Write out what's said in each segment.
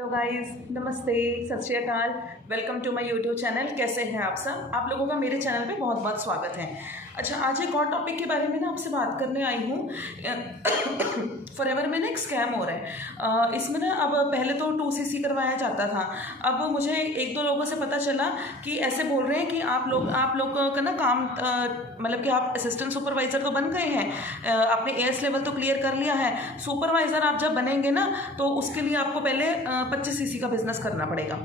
Hello guys, नमस्ते, सत श्री अकाल। Welcome to my YouTube channel. कैसे हैं आप सब? आप लोगों का मेरे चैनल पे बहुत बहुत स्वागत है। अच्छा, आज एक और टॉपिक के बारे में ना आपसे बात करने आई हूँ। फॉरएवर में ना एक स्कैम हो रहा है। इसमें ना अब पहले तो 2cc करवाया जाता था। अब मुझे एक दो लोगों से पता चला कि ऐसे बोल रहे हैं कि आप लोग का ना काम मतलब कि आप असिस्टेंट सुपरवाइज़र तो बन गए हैं, आपने एएस लेवल तो क्लियर कर लिया है। सुपरवाइज़र आप जब बनेंगे ना तो उसके लिए आपको पहले 25cc का बिजनेस करना पड़ेगा।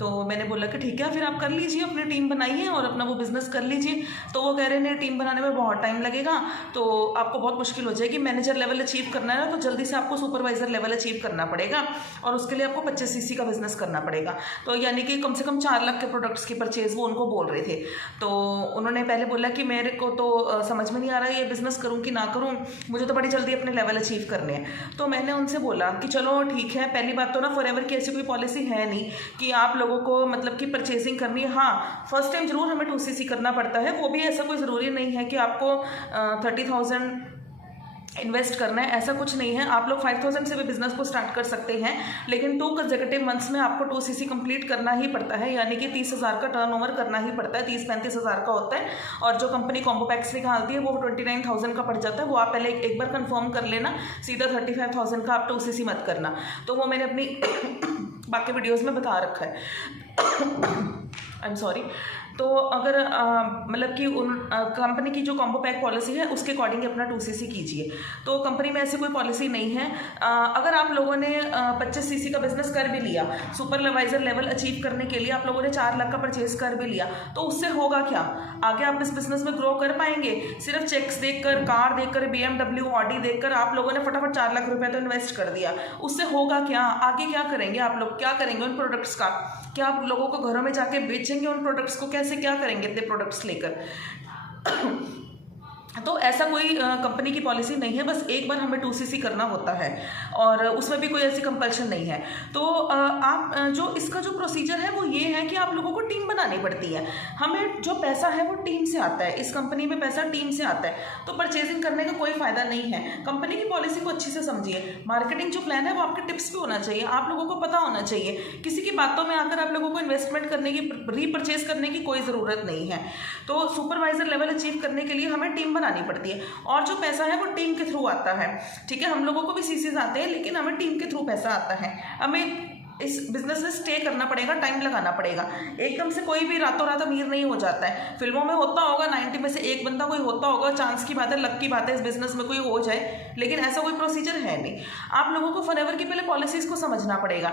तो मैंने बोला कि ठीक है, फिर आप कर लीजिए, अपनी टीम बनाइए और अपना वो बिज़नेस कर लीजिए। तो वो कह रहे हैं टीम बनाने में बहुत टाइम लगेगा, तो आपको बहुत मुश्किल हो जाएगी। मैनेजर लेवल अचीव करना है ना, तो जल्दी से आपको सुपरवाइजर लेवल अचीव करना पड़ेगा और उसके लिए आपको 25cc का बिजनेस करना पड़ेगा। तो यानी कि कम से कम 4 लाख के प्रोडक्ट्स की परचेज वो उनको बोल रहे थे। तो उन्होंने पहले बोला कि मेरे को तो समझ में नहीं आ रहा है ये बिज़नेस करूँ कि ना करूँ, मुझे तो बड़ी जल्दी अपने लेवल अचीव करने हैं। तो मैंने उनसे बोला कि चलो ठीक है, पहली बात तो ना फॉरएवर की ऐसी कोई पॉलिसी है नहीं कि आप लोगों को मतलब कि परचेजिंग करनी है। हाँ, फर्स्ट टाइम जरूर हमें 2cc करना पड़ता है, वो भी ऐसा कोई ज़रूरी नहीं है कि आपको 30,000 इन्वेस्ट करना है, ऐसा कुछ नहीं है। आप लोग 5,000 से भी बिजनेस को स्टार्ट कर सकते हैं, लेकिन 2 कंसेक्यूटिव मंथ्स में आपको 2cc कंप्लीट करना ही पड़ता है, यानी कि 30,000 का टर्नओवर करना ही पड़ता है। 30-35,000 का होता है और जो कंपनी कॉम्बो पैक्स निकालती है वो 29,000 का पड़ जाता है। वो आप पहले एक बार कंफर्म कर लेना, सीधा 35,000 का आप 2cc मत करना। तो वो मैंने अपनी बाकी वीडियोज़ में बता रखा है। I am sorry. तो अगर मतलब कि उन कंपनी की जो कॉम्बो पैक पॉलिसी है उसके अकॉर्डिंग अपना 2cc कीजिए। तो कंपनी में ऐसी कोई पॉलिसी नहीं है। अगर आप लोगों ने 25cc का बिजनेस कर भी लिया, सुपरवाइजर लेवल अचीव करने के लिए आप लोगों ने 4 लाख का परचेज कर भी लिया, तो उससे होगा क्या? आगे आप इस बिजनेस में ग्रो कर पाएंगे? सिर्फ चेक्स देखकर, कार देखकर, BMW, ऑडी देखकर आप लोगों ने फटाफट 4 लाख रुपए तो इन्वेस्ट कर दिया, उससे होगा क्या? आगे क्या करेंगे आप लोग? क्या करेंगे उन प्रोडक्ट्स का? क्या आप लोगों को घरों में जाके बेचेंगे उन प्रोडक्ट्स को? कैसे क्या करेंगे इतने प्रोडक्ट्स लेकर? तो ऐसा कोई कंपनी की पॉलिसी नहीं है। बस एक बार हमें 2cc करना होता है और उसमें भी कोई ऐसी कंपल्शन नहीं है। तो आप जो इसका जो प्रोसीजर है वो ये है कि आप लोगों को टीम बनानी पड़ती है। हमें जो पैसा है वो टीम से आता है, इस कंपनी में पैसा टीम से आता है। तो परचेजिंग करने का कोई फ़ायदा नहीं है। कंपनी की पॉलिसी को अच्छे से समझिए। मार्केटिंग जो प्लान है वो आपके टिप्स पे होना चाहिए, आप लोगों को पता होना चाहिए। किसी की बातों में आकर आप लोगों को इन्वेस्टमेंट करने की, रीपरचेज करने की कोई ज़रूरत नहीं है। तो सुपरवाइजर लेवल अचीव करने के लिए हमें टीम बनानी पड़ती है और जो पैसा है वो टीम के थ्रू आता है। ठीक है, हम लोगों को भी सीसीज आते हैं, लेकिन हमें टीम के थ्रू पैसा आता है। हमें इस बिजनेस में स्टे करना पड़ेगा, टाइम लगाना पड़ेगा। एकदम से कोई भी रातों रात अमीर नहीं हो जाता है। फिल्मों में होता होगा, 90 में से एक बंदा कोई होता होगा, चांस की बात है, लक की बात है इस बिजनेस में कोई हो जाए, लेकिन ऐसा कोई प्रोसीजर है नहीं। आप लोगों को फॉरएवर की पहले पॉलिसीज को समझना पड़ेगा।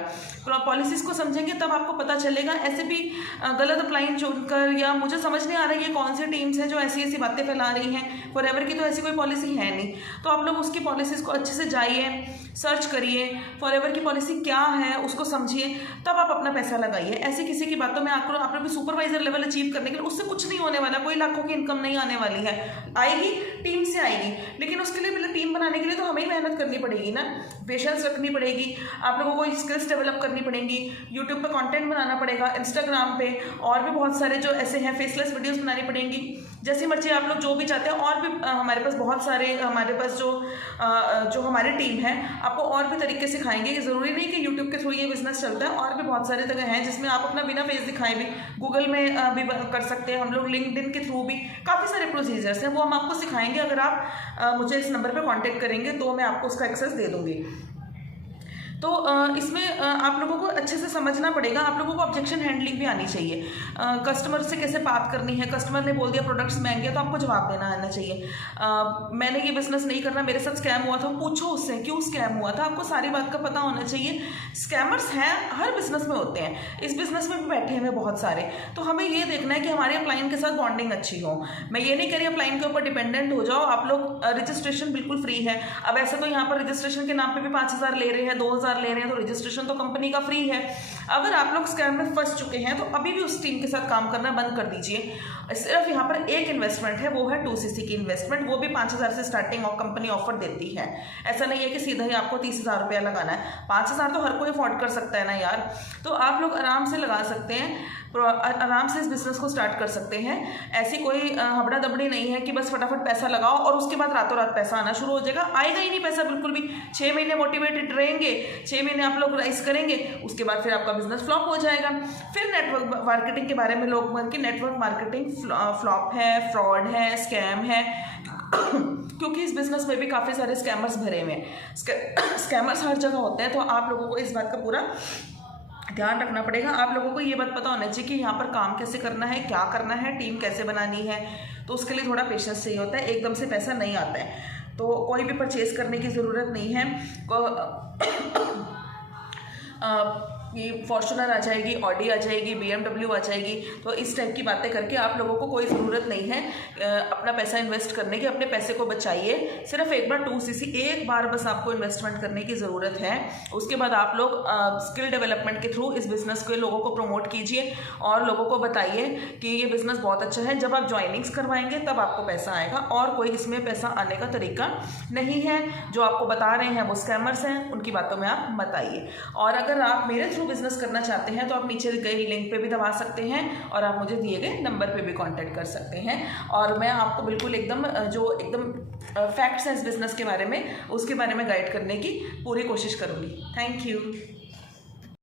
पॉलिसीज को समझेंगे तब आपको पता चलेगा। ऐसे भी गलत अप्लाइन चुनकर, या मुझे समझ नहीं आ रहा है ये कौन सी टीम्स हैं जो ऐसी ऐसी बातें फैला रही हैं, फॉरएवर की तो ऐसी कोई पॉलिसी है नहीं। तो आप लोग उसकी पॉलिसीज को अच्छे से जाइए, सर्च करिए, फॉरएवर की पॉलिसी क्या है उसको समझिए, तब आप अपना पैसा लगाइए। ऐसे किसी की बातों में आकर आप लोग सुपरवाइजर लेवल अचीव करने के लिए, उससे कुछ नहीं होने वाला, कोई लाखों की इनकम नहीं आने वाली है। आएगी टीम से आएगी, लेकिन उसके लिए पहले टीम बनाने के लिए तो हमें ही मेहनत करनी पड़ेगी ना, पेशेंस रखनी पड़ेगी, आप लोगों को स्किल्स डेवलप करनी पड़ेंगी, यूट्यूब पे कंटेंट बनाना पड़ेगा, इंस्टाग्राम पे और भी बहुत सारे जो ऐसे हैं फेसलेस वीडियोस बनानी पड़ेंगी। जैसी मर्जी आप लोग जो भी चाहते हैं, और भी हमारे पास बहुत सारे, हमारे पास जो हमारी टीम है आपको और भी तरीके सिखाएंगे। ये ज़रूरी नहीं कि यूट्यूब के थ्रू ये बिजनेस चलता है, और भी बहुत सारे जगह हैं जिसमें आप अपना बिना फेस दिखाए भी गूगल में भी कर सकते हैं। हम लोग लिंक्डइन के थ्रू भी काफ़ी सारे प्रोसीजर्स हैं, वो हम आपको सिखाएंगे। अगर आप मुझे इस नंबर पर कॉन्टेक्ट करेंगे तो मैं आपको उसका एक्सेस दे दूँगी। तो इसमें आप लोगों को अच्छे से समझना पड़ेगा। आप लोगों को ऑब्जेक्शन हैंडलिंग भी आनी चाहिए। कस्टमर से कैसे बात करनी है, कस्टमर ने बोल दिया प्रोडक्ट्स महंगे हैं तो आपको जवाब देना आना चाहिए। मैंने ये बिजनेस नहीं करना, मेरे साथ स्कैम हुआ था, पूछो उससे क्यों स्कैम हुआ था, आपको सारी बात का पता होना चाहिए। स्कैमर्स हैं, हर बिजनेस में होते हैं, इस बिजनेस में भी बैठे हुए बहुत सारे। तो हमें ये देखना है कि हमारे अपलाइन के साथ बॉन्डिंग अच्छी हो। मैं ये नहीं कह रही अपलाइन के ऊपर डिपेंडेंट हो जाओ, आप लोग रजिस्ट्रेशन बिल्कुल फ्री है। अब ऐसे तो यहाँ पर रजिस्ट्रेशन के नाम पे भी 5,000 ले रहे हैं, 2,000 ले रहे हैं, तो रजिस्ट्रेशन तो कंपनी का फ्री है। अगर आप लोग स्कैम में फंस चुके हैं तो अभी भी उस टीम के साथ काम करना बंद कर दीजिए। सिर्फ यहाँ पर एक इन्वेस्टमेंट है, वो है 2cc की इन्वेस्टमेंट, वो भी 5,000 से स्टार्टिंग और कंपनी ऑफर देती है। ऐसा नहीं है कि सीधा ही आपको 30,000 रुपया लगाना है। 5,000 तो हर कोई अफोर्ड कर सकता है ना यार, तो आप लोग आराम से लगा सकते हैं, आराम से इस बिजनेस को स्टार्ट कर सकते हैं। ऐसी कोई हबड़ा दबड़ी नहीं है कि बस फटाफट पैसा लगाओ और उसके बाद रातों रात पैसा आना शुरू हो जाएगा। आएगा ही नहीं पैसा बिल्कुल भी। 6 महीने मोटिवेटेड रहेंगे, 6 महीने आप लोग राइज करेंगे, उसके बाद फिर आपका बिजनेस फ्लॉप हो जाएगा। फिर नेटवर्क मार्केटिंग के बारे में लोग बोल के नेटवर्क मार्केटिंग फ्लॉप है, फ्रॉड है, स्कैम है, क्योंकि इस बिजनेस में भी काफ़ी सारे स्कैमर्स भरे हुए हैं। स्कैमर्स हर जगह होते हैं, तो आप लोगों को इस बात का पूरा ध्यान रखना पड़ेगा। आप लोगों को ये बात पता होना चाहिए कि यहाँ पर काम कैसे करना है, क्या करना है, टीम कैसे बनानी है। तो उसके लिए थोड़ा पेशेंस चाहिए होता है, एकदम से पैसा नहीं आता है। तो कोई भी परचेज करने की ज़रूरत नहीं है। ये फॉर्च्यूनर आ जाएगी, ऑडी आ जाएगी, BMW आ जाएगी, तो इस टाइप की बातें करके आप लोगों को कोई ज़रूरत नहीं है अपना पैसा इन्वेस्ट करने की। अपने पैसे को बचाइए, सिर्फ एक बार 2cc एक बार बस आपको इन्वेस्टमेंट करने की ज़रूरत है। उसके बाद आप लोग स्किल डेवलपमेंट के थ्रू इस बिज़नेस को लोगों को प्रमोट कीजिए और लोगों को बताइए कि ये बिज़नेस बहुत अच्छा है। जब आप ज्वाइनिंग्स करवाएंगे तब आपको पैसा आएगा, और कोई इसमें पैसा आने का तरीका नहीं है। जो आपको बता रहे हैं वो स्कैमर्स हैं, उनकी बातों में आप मत आइए। और अगर आप मेरे बिजनेस करना चाहते हैं तो आप नीचे गए लिंक पे भी दबा सकते हैं और आप मुझे दिए गए नंबर पे भी कांटेक्ट कर सकते हैं, और मैं आपको बिल्कुल एकदम फैक्ट्स हैं इस बिजनेस के बारे में, उसके बारे में गाइड करने की पूरी कोशिश करूंगी। Thank you.